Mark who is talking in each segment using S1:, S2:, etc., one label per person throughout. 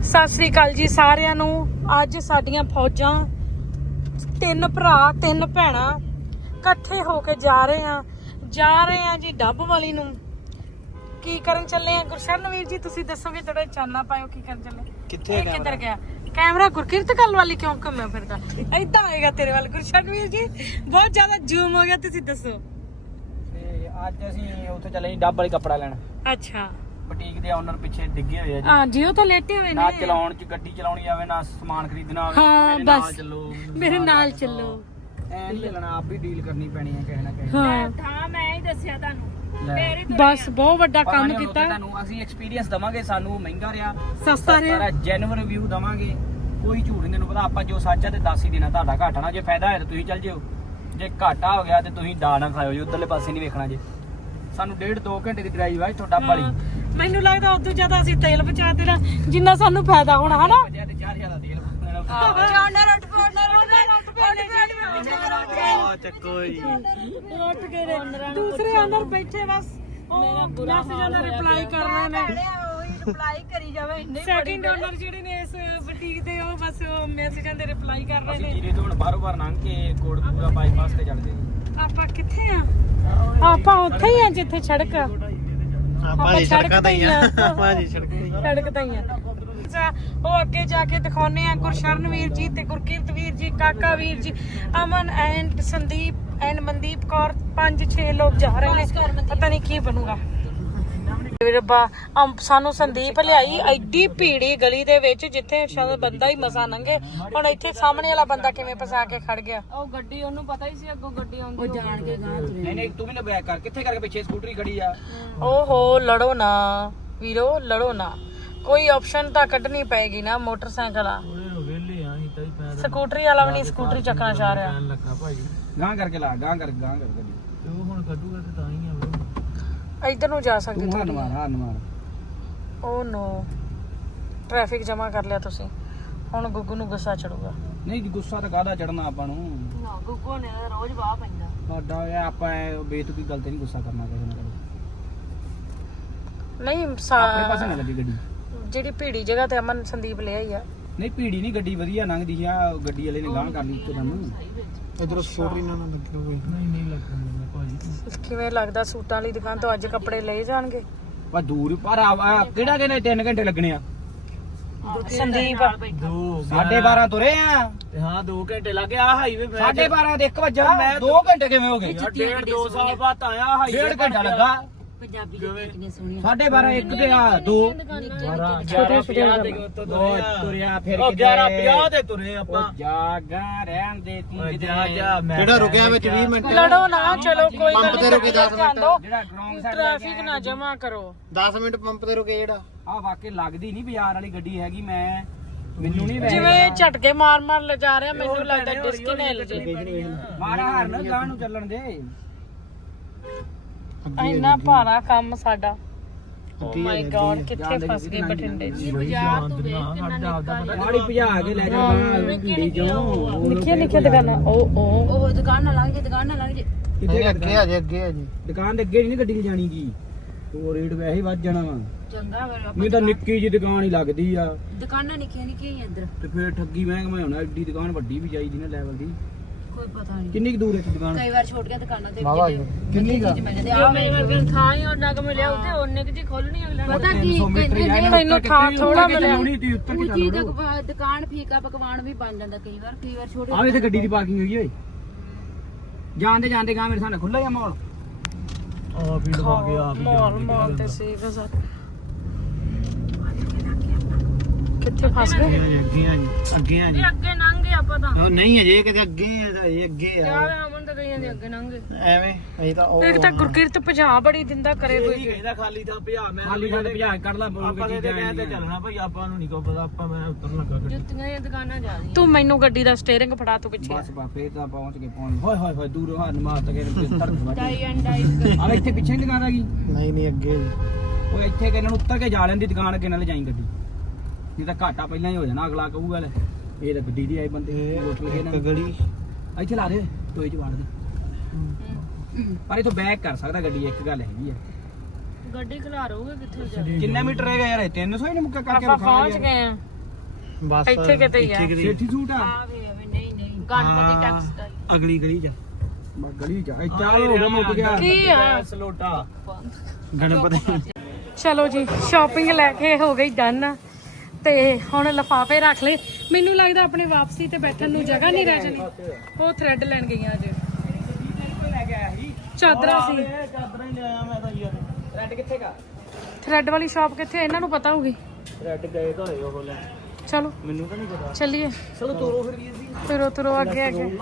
S1: ਸਤਿ ਸ੍ਰੀ ਅਕਾਲ ਜੀ ਸਾਰਿਆਂ ਨੂੰ। ਅੱਜ ਸਾਡੀਆਂ ਫੌਜਾਂ 3 ਭਰਾ 3 ਭੈਣਾਂ ਇਕੱਠੇ ਹੋ ਕੇ ਜਾ ਰਹੇ ਆ ਜੀ ਡੱਬ ਵਾਲੀ ਨੂੰ। ਕੀ ਕਰਨ ਚੱਲੇ ਆ ਗੁਰਸ਼ਰਨ ਵੀਰ ਜੀ? ਤੁਸੀਂ ਦੱਸੋਗੇ, ਥੋੜਾ ਚਾਨਣਾ ਪਾਇਓ। ਕੀ ਕਰਨ ਚੱਲੇ?
S2: ਕਿੱਥੇ
S1: ਕਿੱਧਰ ਗਿਆ ਕੈਮਰਾ? ਗੁਰਕਿਰਤ ਗੱਲ ਵਾਲੀ ਕਿਉਂ ਘੁੰਮਿਆ ਫਿਰਦਾ? ਏਦਾਂ ਆਏਗਾ ਤੇਰੇ ਵੱਲ ਗੁਰਸ਼ਰਨ ਵੀਰ ਜੀ। ਬਹੁਤ ਜ਼ਿਆਦਾ ਜ਼ੂਮ ਹੋ ਗਿਆ। ਤੁਸੀਂ ਦੱਸੋ।
S2: ਤੇ ਅੱਜ ਅਸੀਂ ਉੱਥੇ ਚੱਲੇ ਡੱਬ ਵਾਲੀ ਕੱਪੜਾ ਲੈਣ।
S1: ਅੱਛਾ,
S2: ਬੁਟੀਕ ਦੇ ਓਨਰ ਪਿੱਛੇ ਡਿੱਗੇ ਹੋਏ ਆ ਜੀ।
S1: ਹਾਂ ਜੀ, ਉਹ ਤਾਂ ਲੇਟੇ ਹੋਏ ਨੇ।
S2: ਨਾ ਚਲਾਉਣ ਚ ਗੱਡੀ ਚਲਾਉਣੀ ਆਵੇ, ਨਾ ਸਮਾਨ ਖਰੀਦਣਾ ਆਵੇ।
S1: ਹਾਂ,
S2: ਮੇਰੇ
S1: ਬਸ
S2: ਨਾਲ ਚੱਲੋ,
S1: ਮੇਰੇ ਨਾਲ ਚੱਲੋ।
S2: ਐ ਨਹੀਂ ਚੱਲਣਾ, ਆਪ ਵੀ ਡੀਲ ਕਰਨੀ ਪੈਣੀ ਹੈ ਕਿਸੇ ਨਾ ਕਿਸੇ।
S1: ਹਾਂ,
S3: ਮੈਂ ਹੀ ਦੱਸਿਆ ਤੁਹਾਨੂੰ।
S1: ਬਸ ਬਹੁਤ ਵੱਡਾ ਕੰਮ
S2: ਪਰ
S1: ਕੀਤਾ।
S2: ਤੁਹਾਨੂੰ ਅਸੀਂ ਐਕਸਪੀਰੀਅੰਸ ਦਵਾਂਗੇ। ਸਾਨੂੰ ਮਹਿੰਗਾ ਰਿਹਾ,
S1: ਸਸਤਾ ਰਿਹਾ।
S2: ਜੈਨੂਇਨ ਰਿਵਿਊ ਦਵਾਂਗੇ। ਕੋਈ ਝੂਠ ਨਹੀਂ। ਤੈਨੂੰ ਪਤਾ ਆਪਾਂ ਜੋ ਸੱਚ ਹੈ ਤੇ ਦੱਸ ਹੀ ਦੇਣਾ। ਤੁਹਾਡਾ ਘਾਟਾ ਨਾ, ਜੇ ਫਾਇਦਾ ਹੋਇਆ ਤਾਂ ਤੁਸੀਂ ਚੱਲ ਜਿਓ, ਜੇ ਘਾਟਾ ਹੋ ਗਿਆ ਤੇ ਤੁਸੀਂ ਡਾ ਨਾ ਖਾਇਓ ਜੀ। ਉਧਰਲੇ ਪਾਸੇ ਨਹੀਂ ਵੇਖਣਾ ਜੇ। ਸਾਨੂੰ 1.5-2 ਘੰਟੇ ਦੀ ਡਰਾਈਵ ਆ ਤੁਹਾਡਾ ਵਾਲੀ।
S1: ਮੈਨੂੰ ਲੱਗਦਾ ਉਦੋਂ ਜ਼ਿਆਦਾ ਅਸੀਂ ਤੇਲ ਬਚਾ ਦੇਣਾ ਜਿੰਨਾ ਸਾਨੂੰ ਫਾਇਦਾ ਹੋਣਾ, ਹਨਾ?
S2: ਤੇ 4000 ਦਾ ਤੇਲ
S1: ਦੂਸਰੇ ਅੰਦਰ ਬੈਠੇ ਬਸ
S3: ਮੇਰਾ ਬੁਰਾ ਹਾਲ ਹੋਇਆ
S1: ਰਿਪਲਾਈ ਕਰ ਰਹੇ ਨੇ।
S3: ਰਿਪਲਾਈ ਕਰੀ ਜਾਵੇ ਇੰਨੇ
S1: ਸੈਕਿੰਡ ਓਨਰ ਜਿਹੜੇ ਨੇ ਇਸ ਬੁਟੀਕ ਦੇ, ਉਹ ਬਸ ਮੈਸੇਜਾਂ ਦੇ ਰਿਪਲਾਈ ਕਰ ਰਹੇ
S2: ਅਸੀਂ
S1: ਨੇ।
S2: ਜੀਰੇ ਤੋਂ ਹੁਣ ਬਾਹਰੋਂ ਬਾਹਰ ਲੰਘ ਕੇ ਕੋਟਪੂਰਾ ਬਾਈਪਾਸ ਤੇ ਚੜਦੇ ਜੀ।
S1: ਆਪਾਂ ਕਿੱਥੇ ਆ? ਆਪਾਂ ਉੱਥੇ ਹੀ ਆ ਜਿੱਥੇ ਸੜਕ ਆ। ਆਪਾਂ ਸੜਕ ਤੇ ਹੀ ਆ। ਸੜਕ ਤੇ ਹੀ ਆ। ਉਹ ਅੱਗੇ ਜਾ ਕੇ ਦਿਖਾਉਣੇ ਆ। ਗੁਰਸ਼ਰਨ ਵੀਰ ਜੀ ਤੇ ਗੁਰਕਿਰਤ ਵੀਰ ਜੀ, ਕਾਕਾ ਵੀਰ ਜੀ, ਅਮਨ ਐਂਡ ਸੰਦੀਪ ਐਂਡ ਮਨਦੀਪ ਕੌਰ, 5-6 ਲੋਕ ਜਾ ਰਹੇ ਨੇ। ਪਤਾ ਨਹੀਂ ਕੀ ਬਣੂਗਾ। ਰੱਬਾ, ਸਾਨੂੰ ਸੰਦੀਪ ਲਿਆਈ ਐਡੀ ਭੀੜੀ ਗਲੀ ਦੇ ਵਿੱਚ ਜਿੱਥੇ ਸ਼ਾਇਦ ਬੰਦਾ ਹੀ ਮਸਾ ਲੰਘੇ। ਹੁਣ ਇੱਥੇ ਸਾਹਮਣੇ ਵਾਲਾ ਬੰਦਾ ਕਿਵੇਂ ਫਸਾ ਕੇ ਖੜ ਗਿਆ?
S3: ਉਹ ਗੱਡੀ ਉਹਨੂੰ ਪਤਾ ਹੀ ਸੀ ਅੱਗੋਂ ਗੱਡੀ ਆਉਂਦੀ। ਉਹ ਜਾਣ ਕੇ ਗਾਂ
S2: ਨਹੀਂ ਤੂੰ ਵੀ ਨਾ ਬੈਕ ਕਰ। ਕਿੱਥੇ ਕਰਕੇ ਪਿੱਛੇ ਸਕੂਟਰੀ ਖੜੀ ਆ?
S1: ਓਹੋ, ਲੜੋ ਨਾ ਵੀਰੋ, ਲੜੋ ਨਾ। ਕੋਈ ਆਪਸ਼ਨ ਤਾਂ ਕੱਢਣੀ ਪਏਗੀ ਨਾ। ਮੋਟਰਸਾਈਕਲ ਆ, ਸਕੂਟਰੀ ਵਾਲਾ ਵੀ ਨਹੀਂ ਸਕੂਟਰੀ ਚੱਕਣਾ ਚਾਹ ਰਿਹਾ।
S2: ਗਾਂ ਕਰਕੇ ਲਾ, ਗਾਂ ਕਰ ਗੱਡੀ।
S4: ਉਹ ਹੁਣ ਕੱਢੂਗਾ ਤੇ ਤਾਂ ਹੀ ਆ ਬ్రో।
S1: ਇੱਧਰ ਨੂੰ ਜਾ ਸਕਦੇ
S2: ਤੂੰ ਹਰਨ
S1: ਤੁਸੀਂ।
S2: ਮਾਰ।
S1: ਓ ਨੋ, ਟ੍ਰੈਫਿਕ ਜਮਾ ਕਰ ਲਿਆ ਤੁਸੀਂ। ਹੁਣ ਗੁੱਗੂ ਨੂੰ ਗੁੱਸਾ ਚੜੂਗਾ।
S2: ਨਹੀਂ ਗੁੱਸਾ ਤਾਂ ਕਾਹਦਾ ਚੜਨਾ ਆਪਾਂ ਨੂੰ।
S3: ਨਾ ਗੁੱਗੂ ਨੇ ਰੋਜ਼ ਵਾਹ ਪੈਂਦਾ
S2: ਸਾਡਾ ਇਹ ਆਪਾਂ ਬੇਤੁਕੀ ਗੱਲ ਤੇ ਨਹੀਂ ਗੁੱਸਾ ਕਰਨਾ ਕਿਸੇ ਨਾਲ।
S1: ਨਹੀਂ
S2: ਆਪਣੇ ਪਾਸੇ ਨਾ ਲੱਗੀ ਗੱਡੀ।
S1: ਜਿਹੜੀ ਭੀੜੀ ਜਗ੍ਹਾ ਤੇ ਅਮਨ ਸੰਦੀਪ ਲੈ ਆਈ ਆ।
S2: ਨਹੀਂ ਭੀੜੀ ਨਹੀਂ, ਗੱਡੀ ਵਧੀਆ ਲੰਘਦੀ ਸੀ। ਆ ਗੱਡੀ ਵਾਲੇ ਨੇ ਗਾਂਹ ਕਰ ਲਈ ਇੱਕਦਮ।
S4: ਇਧਰੋਂ ਸਕੂਟਰੀ ਨਾ ਲੱਗੇ ਹੋਵੇ। ਨਹੀਂ ਲੱਗਦਾ ਭਾਜੀ।
S1: ਕਿਵੇਂ ਲੱਗਦਾ ਸੂਟਾਂ ਵਾਲੀ ਦੁਕਾਨ ਤੋਂ ਅੱਜ ਕੱਪੜੇ ਲਏ ਜਾਣਗੇ?
S2: ਪਰ ਦੂਰ ਪਰ ਕਿਹੜਾ ਕਹਿੰਦੇ 3 ਘੰਟੇ ਲੱਗਣੇ ਆ?
S1: ਸੰਦੀਪ
S2: 12:30 ਤੁਰੇ ਆ।
S4: ਤੇ ਹਾਂ 2 ਘੰਟੇ ਲੱਗੇ ਆ ਹਾਈਵੇ
S2: 12:30 ਤੇ 1 ਵਜੇ 2 ਘੰਟੇ ਕਿਵੇਂ ਹੋ ਗਏ?
S4: 1.5-2 ਸਾਲ ਬਾਅਦ ਆਇਆ ਹਾਈਵੇ।
S2: 1.5 ਘੰਟਾ ਲੱਗਾ।
S3: ਪੰਜਾਬੀ ਦੇ ਕਿੰਨੇ ਸੋਹਣੇ
S2: 12:30 1 ਤੇ ਆ 2 ਤੁਰਿਆ ਫਿਰ
S4: 11:50 ਦੇ ਤੁਰੇ ਆਪਾਂ।
S2: ਜਾਗਾ ਰਹਿਣ ਦੇ ਤੀ
S4: ਕਿਹੜਾ ਰੁਕਿਆ ਵਿੱਚ 20 ਮਿੰਟ?
S1: ਲੜੋ ਨਾ, ਚਲੋ ਕੋਈ ਗੱਲ
S4: ਪੰਪ ਤੇ ਰੁਕੇ 10 ਮਿੰਟ।
S2: ਜਿਹੜਾ ਗਰਾਊਂਡ ਸਾਈਡ
S1: ਟ੍ਰੈਫਿਕ ਨਾ ਜਮਾ ਕਰੋ।
S4: 10 ਮਿੰਟ ਪੰਪ ਤੇ ਰੁਕੇ ਜਿਹੜਾ।
S2: ਆ ਵਾਕਈ ਲੱਗਦੀ ਨਹੀਂ ਬਾਜ਼ਾਰ ਵਾਲੀ ਗੱਡੀ ਹੈਗੀ। ਮੈਨੂੰ ਨਹੀਂ
S1: ਜਿਵੇਂ ਝਟਕੇ ਮਾਰ ਮਾਰ ਲੈ ਜਾ ਰਿਹਾ, ਮੈਨੂੰ ਲੱਗਦਾ ਡਿਸਕ ਨੇ ਹਿੱਲ ਜੇ।
S2: ਮਾਰਾ ਹਰਨ ਗਾਂ ਨੂੰ ਚੱਲਣ ਦੇ।
S1: ਇੰਨਾ ਭਾਰਾ ਕੰਮ ਸਾਡਾ। ਓ ਮਾਈ ਗॉड, ਕਿੱਥੇ ਫਸ ਗਏ ਬਠਿੰਡੇ ਚ।
S3: ਬਾਜ਼ਾਰ ਤੋਂ ਵੇਖ ਕਿੰਨਾ ਨਿੱਕਾ
S2: ਮਾੜੀ ਭਜਾ ਕੇ ਲੈ ਜਾ ਭੀੜੀ ਚੋਂ।
S1: ਨਿੱਕੀਆਂ ਦੁਕਾਨਾਂ।
S3: ਉਹ ਦੁਕਾਨ ਨਾਲ ਲੰਘ ਜੇ, ਦੁਕਾਨ ਨਾਲ ਲੰਘ ਜੇ।
S4: ਅੱਗੇ ਆ ਜੀ।
S2: ਦੁਕਾਨ ਦੇ ਅੱਗੇ ਨਹੀਂ ਗੱਡੀ ਲੈ ਜਾਣੀ ਕੀ। ਉਹ ਰੇਟ ਵੈਸੇ ਹੀ ਵੱਧ ਜਾਣਾ ਵਾ।
S3: ਚੰਗਾ ਫਿਰ ਆਪਾਂ
S2: ਮੈਨੂੰ ਤਾਂ ਨਿੱਕੀ ਜੀ ਦੁਕਾਨ ਹੀ ਲੱਗਦੀ ਆ।
S3: ਦੁਕਾਨਾਂ ਨਿੱਕੀਆਂ ਹੀ ਅੰਦਰ।
S2: ਤੇ ਫਿਰ ਠੱਗੀ ਮਹਿੰਗਾ ਹੋਣਾ। ਐਡੀ ਦੁਕਾਨ ਵੱਡੀ ਵੀ ਚਾਹੀਦੀ ਨਾ ਲੈਵਲ ਦੀ।
S3: ਕੋਈ ਪਤਾ ਨਹੀਂ।
S2: ਕਿੰਨੀ ਕੁ ਦੂਰ ਹੈ ਦੁਕਾਨ?
S3: ਕਈ ਵਾਰ ਛੋਟੀਆਂ ਦੁਕਾਨਾਂ ਤੇ
S4: ਕਿੰਨੀ ਗਾ?
S1: ਮੇਰੇ ਥਾਂ ਹੀ ਉਹਨਾਂ ਕੁ ਮਿਲਿਆ ਉੱਥੇ ਉਹਨੇ ਕਿ ਜੀ ਖੋਲਣੀ ਅਗਲਾ ਨੇ।
S3: ਪਤਾ ਕੀ
S1: ਮੈਨੂੰ ਥਾਂ ਥੋੜਾ ਮਿਲਿਆ।
S3: ਉੱਚੀ ਦੁਕਾਨ ਫੀਕਾ ਪਕਵਾਨ ਵੀ ਬਣ ਜਾਂਦਾ ਕਈ ਵਾਰ ਛੋਟੇ।
S2: ਆਹ ਇੱਥੇ ਗੱਡੀ ਦੀ ਪਾਰਕਿੰਗ ਹੋਈ ਓਏ। ਜਾਂਦੇ ਗਾਂ ਮੇਰੇ ਸਾਹਮਣੇ ਖੁੱਲਾ ਜਾਂ ਮੋਲ।
S4: ਆ ਵੀ ਲਵਾ ਕੇ ਆ ਵੀ
S1: ਮਾਲ ਤੇ ਸੀ ਸਰ। ਕਿੱਥੇ ਫਸ ਗਏ?
S4: ਅੱਗੇ ਆ ਜੀ।
S3: ਅੱਗੇ ਲੰਘ ਗਏ ਆਪਾਂ ਤਾਂ।
S4: ਉਹ ਨਹੀਂ ਅਜੇ ਕਿਤੇ ਅੱਗੇ ਆ। ਇਹ ਅੱਗੇ ਆ।
S3: ਅਮਨ ਤਾਂ ਕਈਆਂ ਦੇ ਅੱਗੇ ਲੰਘ ਗਏ।
S4: ਐਵੇਂ ਅਸੀਂ ਤਾਂ ਉਹ
S1: ਇੱਕ ਤਾਂ ਗੁਰਕਿਰਤ ਭਜਾ ਬੜੀ ਦਿੰਦਾ ਕਰੇ ਕੋਈ।
S4: ਇਹਦਾ ਖਾਲੀ ਤਾਂ ਭਜਾ ਮੈਂ
S2: ਖਾਲੀ ਖੰਡ ਭਜਾ ਕੇ ਕੱਢ ਲਾ ਬੋਲ
S4: ਆਪਾਂ
S2: ਕੇ
S4: ਇਹਦੇ
S2: ਚੀਜ਼ਾਂ
S4: ਕਹਿੰਦੇ ਚੱਲਣਾ ਭਾਈ। ਆਪਾਂ ਨੂੰ ਨਹੀਂ ਕੋ ਪਤਾ। ਆਪਾਂ ਮੈਂ ਉਤਰਨ ਲੱਗਾ ਗੱਡੀ।
S3: ਜੁੱਤੀਆਂ ਦੀਆਂ ਦੁਕਾਨਾਂ ਜਾ ਰਹੀਆਂ।
S1: ਤੂੰ ਮੈਨੂੰ ਗੱਡੀ ਦਾ ਸਟੀਅਰਿੰਗ ਫੜਾ, ਤੂੰ ਪਿੱਛੇ
S2: ਬਸ ਫੇਰ ਤਾਂ ਪਹੁੰਚ ਗਏ ਹੋਏ ਦੂਰ ਹਰਨ ਮਾਰ ਤੱਕ ਧੜਕ
S3: ਡਾਈ ਐਂਡ ਡਾਈ
S2: ਆ ਇੱਥੇ ਪਿੱਛੇ ਨਹੀਂ ਦੁਕਾਨ ਆ ਗਈ।
S4: ਨਹੀਂ ਅੱਗੇ
S2: ਉਹ ਇੱਥੇ ਕਿਹਨਾਂ ਨੂੰ ਉੱਤਰ ਕੇ ਜਾ ਲੈਂਦੀ ਦੁਕਾਨ ਅੱਗੇ ਨਾਲ ਜਾਈ ਗੱਡੀ। ਨਹੀਂ ਤਾਂ ਘਾਟਾ ਪਹਿਲਾਂ ਹੀ ਹੋ ਜਾਣਾ। ਅਗਲਾ ਕਹੂਗਾ ਲੈ ਇਹ ਤਾਂ ਗੱਡੀ ਦੀ ਆਈ ਬੰਦੇ ਹੋਟਲ ਗਏ ਨਾ।
S4: ਗਲੀ
S2: ਇੱਥੇ ਲਾ ਦੇ ਟੋਏ ਚ ਵਾੜ ਦੇ। ਪਰ ਇਥੋਂ ਬੈਕ ਕਰ ਸਕਦਾ ਗੱਡੀ। ਇੱਕ ਗੱਲ ਹੈਗੀ ਆ,
S3: ਗੱਡੀ ਖਿਲਾਰੋਗੇ ਕਿੱਥੇ ਜਾ।
S2: ਕਿੰਨੇ ਮੀਟਰ ਰਹਿ ਗਏ ਯਾਰ? 300 ਹੀ ਨਹੀਂ ਮੁੱਕਾ ਕਰਕੇ
S1: ਆਪਾਂ ਪਹੁੰਚ ਗਏ ਆ।
S4: ਬਸ
S1: ਇੱਥੇ ਕਿਤੇ ਹੀ ਆ।
S2: ਸੇਠੀ ਸੂਟ ਆ
S3: ਨਹੀਂ ਗਣਪਤੀ ਟੈਕਸਟਾਈਲ
S2: ਅਗਲੀ ਗਲੀ ਚ ਗਲੀ ਚ ਇੱਥੇ ਆ ਹੋ ਗਿਆ ਮੁੱਕ ਗਿਆ
S1: ਕੀ ਆ
S2: ਸਲੋਟਾ
S4: ਗਣਪਤੀ
S1: ਚਲੋ ਜੀ ਸ਼ਾਪਿੰਗ ਲੈ ਕੇ ਹੋ ਗਈ ਡਨ ਤੇ ਹੁਣ ਲਿਫਾਫੇ ਰੱਖ ਲਏ। ਮੈਨੂੰ ਲੱਗਦਾ ਆਪਣੇ ਵਾਪਸੀ ਤੇ ਬੈਠਣ ਨੂੰ ਜਗ੍ਹਾ ਨਹੀਂ ਰਹਿ ਜਾਣੀ। ਉਹ ਥ੍ਰੈਡ ਲੈਣ ਗਈਆਂ ਅੱਜ
S2: ਲੈ ਕੇ ਆਇਆ ਸੀ
S1: ਚਾਦਰਾਂ ਸੀ।
S2: ਚਾਦਰਾਂ ਹੀ ਲਿਆਇਆ ਮੈਂ ਤਾਂ ਯਾਰ ਰੈੱਡ ਕਿੱਥੇ ਗਾ
S1: ਥ੍ਰੈਡ ਵਾਲੀ ਸ਼ਾਪ ਕਿੱਥੇ ਇਹਨਾਂ ਨੂੰ ਪਤਾ ਹੋਊਗੀ।
S2: ਰੈੱਡ ਗਏ ਤਾਂ ਹੋਏ ਉਹ ਲੈ
S1: ਚਲੋ
S2: ਮੈਨੂੰ ਤਾਂ ਨਹੀਂ ਪਤਾ
S1: ਚੱਲੀਏ
S2: ਚਲੋ ਤੋਰੋ ਫਿਰ ਵੀਰ ਜੀ
S1: ਤੁਰੋ ਅੱਗੇ ਅੱਗੇ।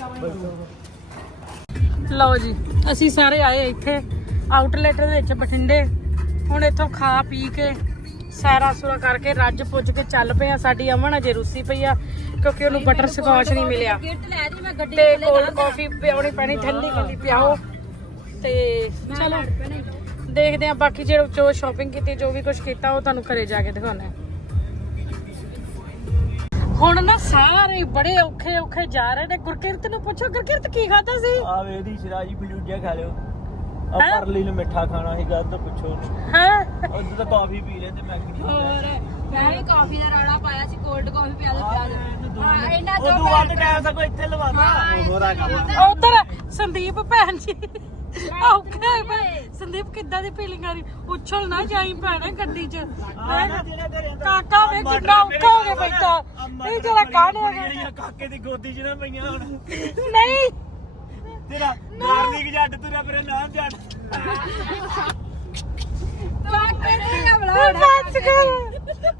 S1: ਲਓ ਜੀ ਅਸੀਂ ਸਾਰੇ ਆਏ ਇੱਥੇ ਆਊਟਲੈਟ ਦੇ ਵਿੱਚ ਬਠਿੰਡੇ। ਹੁਣ ਇੱਥੋਂ ਖਾ ਪੀ ਕੇ ਸੈਰਾ ਸੁਰਾ ਕਰਕੇ ਰੱਜ ਪੁੱਜ ਕੇ ਚੱਲ ਪਏ ਆ। ਸਾਡੀ ਅਮਨ ਅਜੇ ਰੁੱਸੀ ਪਈ ਆ ਕਿਉਂਕਿ ਉਹਨੂੰ ਬਟਰ ਸਕੌਚ ਨਹੀਂ ਮਿਲਿਆ
S3: ਗਿਫਟ ਲੈ ਦੀ ਮੈਂ ਗੱਡੀ
S1: ਤੇ ਕੋਲਡ ਕਾਫੀ ਪਿਆਉਣੀ ਪੈਣੀ ਠੰਡੀ ਠੰਡੀ ਪਿਆਓ। ਤੇ ਚਲੋ ਦੇਖਦੇ ਆ ਬਾਕੀ ਜੋ ਸ਼ਾਪਿੰਗ ਕੀਤੀ ਜੋ ਵੀ ਕੁਝ ਕੀਤਾ ਉਹ ਤੁਹਾਨੂੰ ਘਰੇ ਜਾ ਕੇ ਦਿਖਾਉਣਾ। ਹੁਣ ਨਾ ਸਾਰੇ ਬੜੇ ਔਖੇ ਜਾ ਰਹੇ ਨੇ। ਗੁਰਕਿਰਤ ਨੂੰ ਪੁੱਛੋ ਗੁਰਕਿਰਤ ਕੀ ਖਾਦਾ ਸੀ?
S2: ਆ ਵੇ ਦੀ ਸ਼ਰਾਜੀ ਬਲੂਜਾ ਖਾ ਲਿਓ ਆ ਪਰਲੀ ਨੂੰ ਮਿੱਠਾ ਖਾਣਾ ਸੀਗਾ ਤਾਂ ਪੁੱਛੋ
S1: ਹੈ
S2: ਉਦੋਂ ਤਾਂ ਕਾਫੀ ਪੀ ਲੈਂਦੇ ਮੈਗੀ
S3: ਹੋਰ ਮੈਂ ਵੀ ਕਾਫੀ ਦਾ ਰੌਲਾ ਪਾਇਆ ਸੀ ਕੋਲਡ ਕਾਫੀ ਪਿਆ ਦੋ ਹਾਂ ਇਹਨਾਂ
S2: ਉਹ ਤੋਂ ਵੱਧ ਟਾਈਮ ਸਗੋਂ ਇੱਥੇ ਲਵਾਦਾ
S4: ਹੋਰਾ ਕੰਮ
S1: ਉਧਰ ਸੰਦੀਪ ਭੈਣ ਜੀ ਔਖੇ ਹੋਏ ਪਏ। ਸੰਦੀਪ ਕਿੱਦਾਂ ਦੀ ਫੀਲਿੰਗ ਆ ਰਹੀ? ਉਛਲ ਨਾ ਜਾਈ ਭੈਣੇ ਗੱਡੀ 'ਚ। ਕਾਕਾ ਵੇ ਕਿੰਨਾ ਔਖਾ ਹੋ ਗਿਆ ਬੈਠਾ। ਇਹ ਜਿਹੜਾ ਕਾਹਨੂੰ ਹੋ ਗਿਆ
S2: ਕਾਕੇ ਦੀ ਗੋਦੀ 'ਚ ਨਾ ਪਈਆਂ ਹੁਣ
S1: ਨਹੀਂ
S2: ਤੇਰਾ ਨਾਰਨਿਕ ਜੱਟ ਤੁਰਿਆ ਮੇਰੇ ਨਾਮ ਜੱਟ
S1: ਬਸ ਕਰ।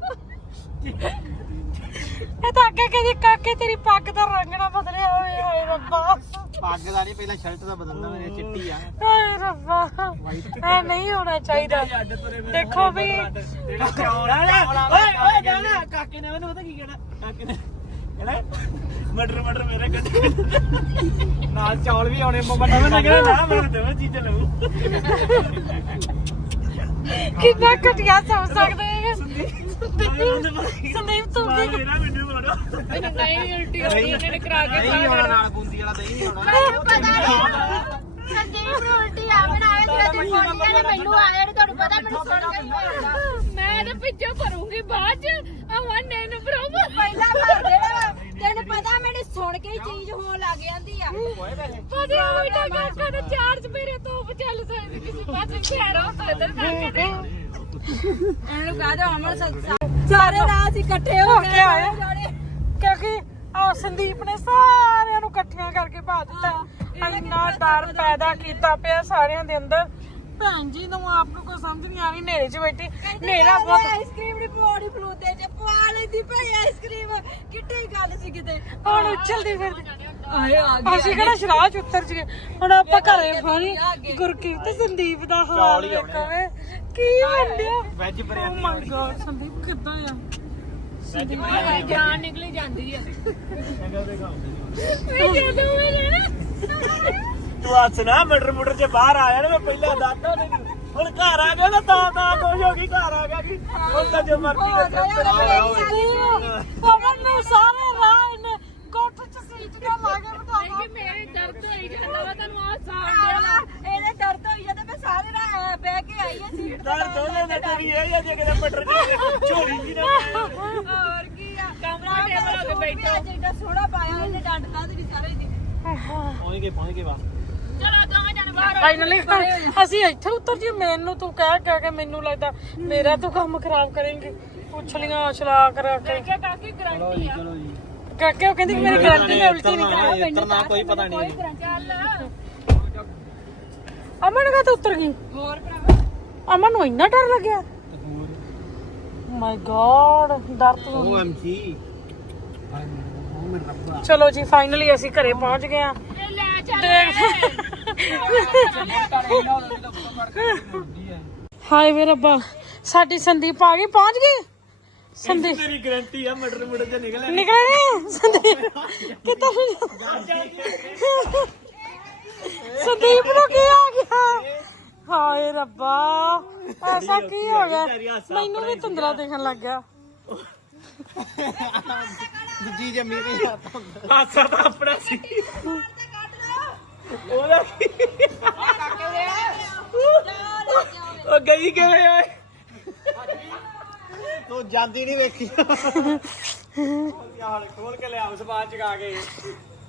S1: ਇਹ ਤਾਂ ਅੱਗੇ ਕਹਿੰਦੀ ਕਾਕੇ ਤੇਰੀ ਪੱਗ ਦਾ ਰੰਗ ਨਾ ਬਦਲਿਆ ਹੋਵੇ। ਹਾਏ ਰੱਬਾ
S4: ਪੱਗ ਦਾ ਨਹੀਂ ਪਹਿਲਾਂ ਸ਼ਰਟ ਦਾ ਬਦਲਦਾ ਮੇਰੇ ਚਿੱਟੀ ਆ।
S1: ਹਾਏ ਰੱਬਾ ਐ ਨਹੀਂ ਹੋਣਾ ਚਾਹੀਦਾ। ਦੇਖੋ ਵੀ
S2: ਓਏ ਜਾਣਾ ਕਾਕੇ ਨੇ ਮੈਨੂੰ ਪਤਾ ਕੀ ਕਹਿਣਾ ਕਾਕੇ ਨੇ ਕਹਿਣਾ ਮਟਰ ਮੇਰੇ ਕੱਢ ਨਾਲ ਚੌਲ ਵੀ ਆਉਣੇ ਮਮਾ ਮੈਂ ਕਹਿੰਦਾ ਨਾ ਮੈਂ ਦੋਵੇਂ ਚੀਜ਼ਾਂ ਲਊ
S1: ਕਿੰਨਾ ਘਟਿਆ ਸਮਝ ਸਕਦੇ ਹੈਗੇ। ਸੰਦੀਪ ਤੂੰ ਕੀ
S2: ਮੇਰਾ ਮੈਨੂੰ ਮਾਰੋ
S3: ਮੈਨੂੰ ਨਹੀਂ ਉਲਟੀ ਹੋਈ ਇਹਨਾਂ ਨੇ ਕਰਾ ਕੇ
S4: ਦਹੀਂ ਹੋਣਾ ਨਾਲ ਬੂੰਦੀ ਵਾਲਾ ਦਹੀਂ ਨਹੀਂ ਹੋਣਾ।
S3: ਸੰਦੀਪ ਨੂੰ ਉਲਟੀ ਆ ਬਣਾਏ ਤੇ ਫੋਨੀਆਂ ਨੇ ਮੈਨੂੰ ਆਇਆ ਨੀ ਤੁਹਾਨੂੰ ਪਤਾ ਮੈਨੂੰ ਸੁਣ ਕੇ ਹੀ ਹੋਇਆ ਮੈਂ ਤਾਂ ਪਿੱਛੇ ਕਰੂੰਗੀ ਬਾਅਦ ਚ ਅਮਨ ਨੇ ਨੂੰ ਪ੍ਰੋਬ ਪਹਿਲਾਂ ਭਰ ਦੇਣਾ ਤੈਨੂੰ ਪਤਾ ਮੈਨੂੰ ਸੁਣ ਕੇ ਹੀ ਚੀਜ਼ ਹੋਣ ਲੱਗ ਜਾਂਦੀ ਆ ਪਤਾ ਉਲਟਾ ਕਾਕਾ ਦਾ ਚਾਰਜ ਮੇਰੇ ਤੋਂ ਚੱਲ ਸਕਦੀ ਕਿਸੇ ਪਾਸੇ ਖੈਰ ਹੋ ਸਕਦਾ ਕਾਕੇ ਦੇ ਇਹਨੂੰ ਕਹਿ ਦੋ ਅਮਨ ਸਾਰੇ ਰਾਤ ਇਕੱਠੇ ਹੋ ਕੇ
S1: ਆਏ ਕਿਉਂਕਿ ਆ ਸੰਦੀਪ ਨੇ ਸਾਰਿਆਂ ਨੂੰ ਇਕੱਠਿਆਂ ਕਰਕੇ ਪਾ ਦਿੱਤਾ। ਇੰਨਾ ਡਰ ਪੈਦਾ ਕੀਤਾ ਪਿਆ ਸਾਰਿਆਂ ਦੇ ਅੰਦਰ। ਭੈਣ ਜੀ ਨੂੰ ਆਪ ਨੂੰ ਕੋਈ ਸਮਝ ਨਹੀਂ ਆ ਰਹੀ। ਹਨੇਰੇ 'ਚ ਬੈਠੀ ਹਨੇਰਾ ਬਹੁਤ
S3: ਆਈਸਕ੍ਰੀਮ ਦੀ ਪੌੜੀ ਫਲੂਤੇ ਚ ਪਵਾ ਲੈਂਦੀ ਪਈ ਆਈਸਕ੍ਰੀਮ ਕਿੱਡੀ ਗੱਲ ਸੀ ਕਿਤੇ
S1: ਹੁਣ ਉਛਲਦੀ ਫਿਰਦੀ।
S3: ਆਏ ਆ
S1: ਅਸੀਂ ਕਿਹੜਾ ਸ਼ਰਾਹ 'ਚ ਉਤਰ ਜੀਏ। ਹੁਣ ਆਪਾਂ ਘਰੇ ਫਾਣੀ ਗੁਰਕੀਰਤ ਸੰਦੀਪ ਦਾ ਹਾਲ ਵੇਖੋ ਵੇ ਕੀ ਬੰਦਿਆ
S4: ਵੈਜ
S1: ਓ
S4: ਬਿਰਿਆਨੀ
S1: ਮਾਈ ਗॉड ਸੰਦੀਪ ਕਿੱਦਾਂ ਆ?
S3: ਜਾਨ ਨਿਕਲੀ ਜਾਂਦੀ ਆ
S2: ਤੂੰ ਹੱਸ ਨਾ ਮਟਰ ਚ ਬਾਹਰ ਆਇਆ ਨਾ ਮੈਂ ਪਹਿਲਾਂ ਦਾਦਾ ਨੇ ਹੁਣ ਘਰ ਆ ਗਿਆ ਨਾ ਤਾਂ ਕੁਝ ਹੋ ਗਈ ਘਰ ਆ ਗਿਆ ਕਿ ਹੁਣ ਤਾਂ ਜੋ ਮਰਜ਼ੀ ਕਰ
S1: ਪਵਨ ਨੂੰ ਸਾਰੇ ਰਾਹ ਇਹਨੇ ਕੋਠ 'ਚ ਸੀਟ ਨਾ ਲਾ ਕੇ ਬਿਠਾਇਆ।
S3: ਮੇਰੇ ਦਰਦ ਹੋਈ ਜਾਂਦਾ ਵਾ ਤੁਹਾਨੂੰ ਆ ਸਾਹ ਇਹਦੇ ਦਰਦ ਹੋਈ ਜਾਂਦਾ ਮੈਂ ਸਾਰੇ ਰਾਹ ਬਹਿ ਕੇ ਆਈ ਆ ਸੀਟ
S2: ਦਰ ਦੋਨੇ ਦਾ ਤੇਰੀ ਇਹ ਆ ਜੇ ਕਿਤੇ ਮਟਰ ਚ ਝੋਲੀ ਕੀ ਨਾ
S3: ਹੋਰ ਕੀ ਆ ਕਮਰਾ ਟੇਬਲ ਹੋ ਕੇ ਬੈਠਾ ਜਿਹੜਾ ਸੋਹਣਾ ਪਾਇਆ ਉਹਨੇ ਡੰਡ ਲਾ ਦਿੱਤੀ ਸਾਰੇ ਦੀ
S4: ਪਹੁੰਚ ਗਏ ਬਾਹਰ।
S3: ਚਲੋ ਦੋਵੇਂ ਜਣੇ ਬਾਹਰ
S1: ਫਾਈਨਲੀ ਅਸੀਂ ਇੱਥੇ ਉਤਰ ਜੀ। ਮੈਨੂੰ ਤੂੰ ਕਹਿ ਕੇ ਮੈਨੂੰ ਲੱਗਦਾ ਮੇਰਾ ਤੂੰ ਕੰਮ ਖਰਾਬ ਕਰੇਂਗੀ। ਪੁੱਛਲੀਆਂ ਛਲਾ ਕਰਾ ਕੇ
S3: ਕਾਕੀ ਗਰੰਟੀ ਆ
S2: ਚਲੋ ਜੀ
S1: ਕਾਕੇ ਉਹ ਕਹਿੰਦੀ ਕਿ ਮੇਰੀ ਗਾਰੰਟੀ ਮੈਂ ਉਲਟੀ ਨਹੀਂ ਕਰਾਂ।
S4: ਉਤਰਨਾ ਕੋਈ ਪਤਾ ਨਹੀਂ।
S3: ਚੱਲ
S1: ਅਮਨ ਕਾ ਤੂੰ ਉਤਰ ਗਈ?
S3: ਹੋਰ ਭਰਾਵਾ
S1: ਅਮਨ ਨੂੰ ਇੰਨਾ ਡਰ ਲੱਗਿਆ? ਮਾਈ ਗॉड ਡਰ ਤੋਂ
S4: ਉਹ ਐਮਸੀ
S1: ਚਲੋ ਜੀ ਫਾਈਨਲੀ ਅਸੀਂ ਘਰੇ ਪਹੁੰਚ ਗਏ ਆ।
S3: ਲੈ ਚੱਲ
S1: ਹਾਏ ਵੇ ਰੱਬਾ ਸਾਡੀ ਸੰਦੀਪ ਆ ਗਈ ਪਹੁੰਚ ਗਈ। ਸੰਦੀਪ
S2: ਤੇਰੀ ਗਾਰੰਟੀ ਆ ਮਟਰ ਚ ਨਿਕਲਿਆ
S1: ਨਿਕਲੇ ਨੀ ਸੰਦੀਪ ਕਿੱਦਾਂ ਸੰਦੀਪ ਨੂੰ ਕੀ ਆ ਗਿਆ? ਹਾਏ ਰੱਬਾ ਐਸਾ ਕੀ ਹੋ ਗਿਆ? ਮੈਨੂੰ ਵੀ ਧੁੰਦਲਾ ਦੇਖਣ ਲੱਗ ਗਿਆ।
S4: ਦੂਜੀ ਜੰਮੀ ਨਹੀਂ
S2: ਹਾਸਾ ਤਾਂ ਆਪਣਾ ਸੀ ਉਹਦਾ ਉਹ ਗਈ ਕਿਵੇਂ ਆ
S4: ਤੂੰ ਜਾਂਦੀ ਨਹੀਂ ਵੇਖੀ
S2: ਯਾਰ ਖੋਲ ਕੇ ਲਿਆ ਸਮਾਨ ਚਗਾ ਕੇ